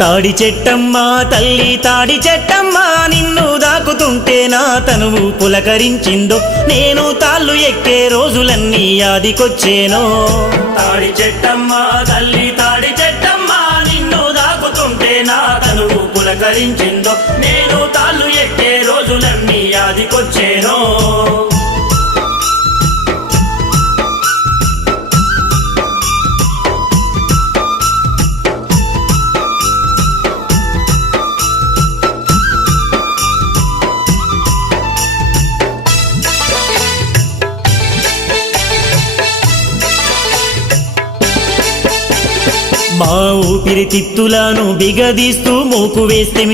తాడి చెట్టమ్మ తల్లి తాడి చెట్టమ్మ నిన్ను దాకుతుంటే నా తనువు పులకరించిందో నేను తాళ్ళు ఎక్కే రోజులన్నీ యాదికొచ్చేనో తాడి చెట్టమ్మ తల్లి తాడి చెట్టమ్మ నిన్ను దాకుతుంటే నా తనువు పులకరించిందో నేను తాళ్ళు ఎక్కే రోజులన్నీ యాదికొచ్చేనో మా ఊపిరి తిత్తులను బిగదీస్తూ మూకు వేస్తేమి